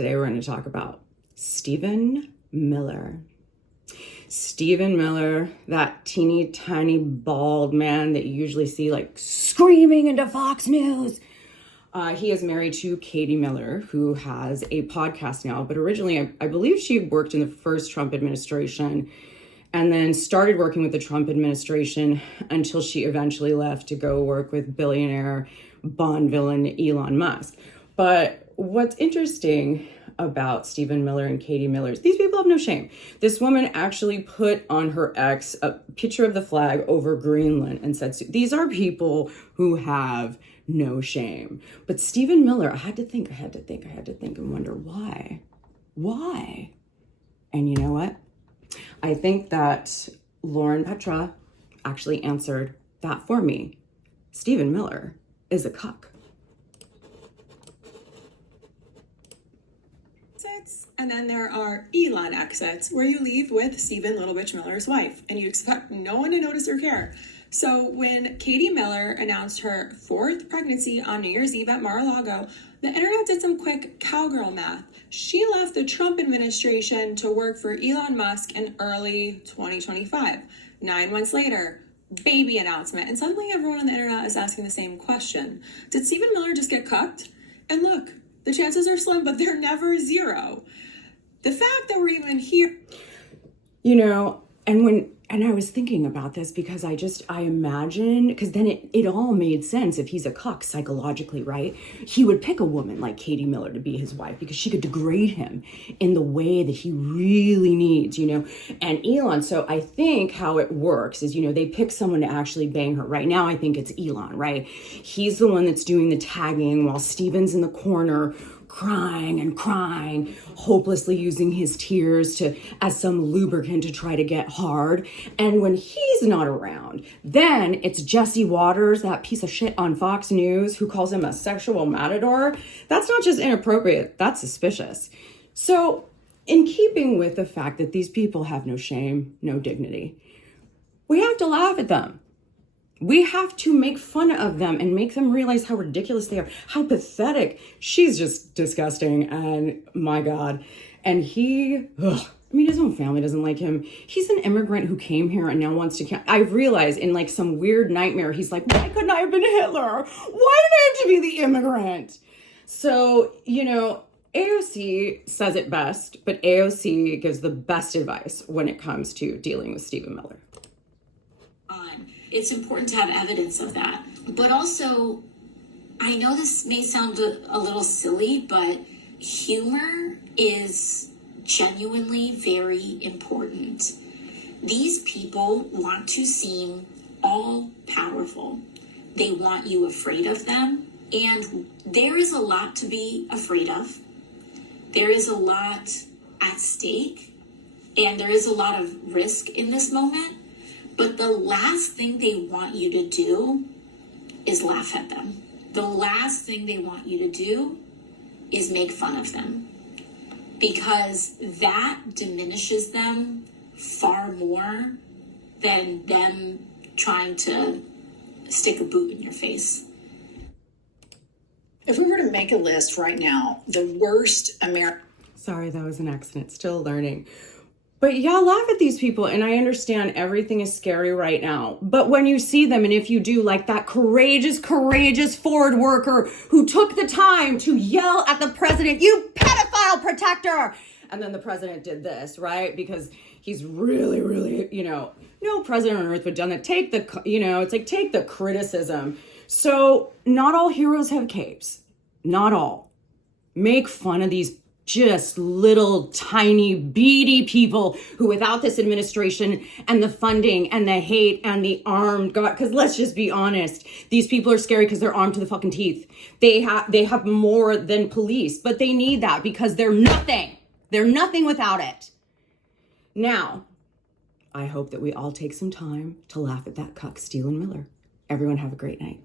Today we're going to talk about Stephen Miller. Stephen Miller, that teeny tiny bald man that you usually see like screaming into Fox News. He is married to Katie Miller, who has a podcast now, but originally I believe she worked in the first Trump administration and then started working with the Trump administration until she eventually left to go work with billionaire Bond villain Elon Musk. But what's interesting about Stephen Miller and Katie Miller is these people have no shame. This woman actually put on her ex a picture of the flag over Greenland and said, these are people who have no shame. But Stephen Miller, I had to think and wonder why? Why? And you know what? I think that Lauren Petra actually answered that for me. Stephen Miller is a cuck. And then there are Elon exits, where you leave with Stephen Little Bitch Miller's wife, and you expect no one to notice or care. So when Katie Miller announced her fourth pregnancy on New Year's Eve at Mar-a-Lago, the internet did some quick cowgirl math. She left the Trump administration to work for Elon Musk in early 2025. 9 months later, baby announcement, and suddenly everyone on the internet is asking the same question. Did Stephen Miller just get cucked? And look, the chances are slim, but they're never zero. The fact that we're even here. You know, and I was thinking about this because I imagine, because then it all made sense. If he's a cuck psychologically, right? He would pick a woman like Katie Miller to be his wife because she could degrade him in the way that he really needs, you know? And Elon, so I think how it works is, you know, they pick someone to actually bang her. Right now, I think it's Elon, right? He's the one that's doing the tagging while Steven's in the corner crying, hopelessly using his tears as some lubricant to try to get hard. And when he's not around, then it's Jesse Waters, that piece of shit on Fox News, who calls him a sexual matador. That's not just inappropriate, that's suspicious. So in keeping with the fact that these people have no shame, no dignity, we have to laugh at them. We have to make fun of them and make them realize how ridiculous they are, how pathetic. She's just disgusting, and my God. And his own family doesn't like him. He's an immigrant who came here and now wants to, I realize in like some weird nightmare, he's like, why couldn't I have been Hitler? Why did I have to be the immigrant? So, you know, AOC says it best, but AOC gives the best advice when it comes to dealing with Stephen Miller. It's important to have evidence of that. But also, I know this may sound a little silly, but humor is genuinely very important. These people want to seem all-powerful. They want you afraid of them. And there is a lot to be afraid of. There is a lot at stake. And there is a lot of risk in this moment. But the last thing they want you to do is laugh at them. The last thing they want you to do is make fun of them. Because that diminishes them far more than them trying to stick a boot in your face. If we were to make a list right now, the worst American... Sorry, that was an accident. Still learning. But yeah, laugh at these people, and I understand everything is scary right now. But when you see them, and if you do, like that courageous Ford worker who took the time to yell at the president, you pedophile protector! And then the president did this, right? Because he's really, you know, no president on earth would have done that. Take the criticism. So not all heroes have capes. Not all. Make fun of these just little tiny beady people who, without this administration and the funding and the hate and the armed God, because let's just be honest, these people are scary because they're armed to the fucking teeth. They have more than police, but they need that because they're nothing. They're nothing without it. Now, I hope that we all take some time to laugh at that cuck Stephen Miller. Everyone have a great night.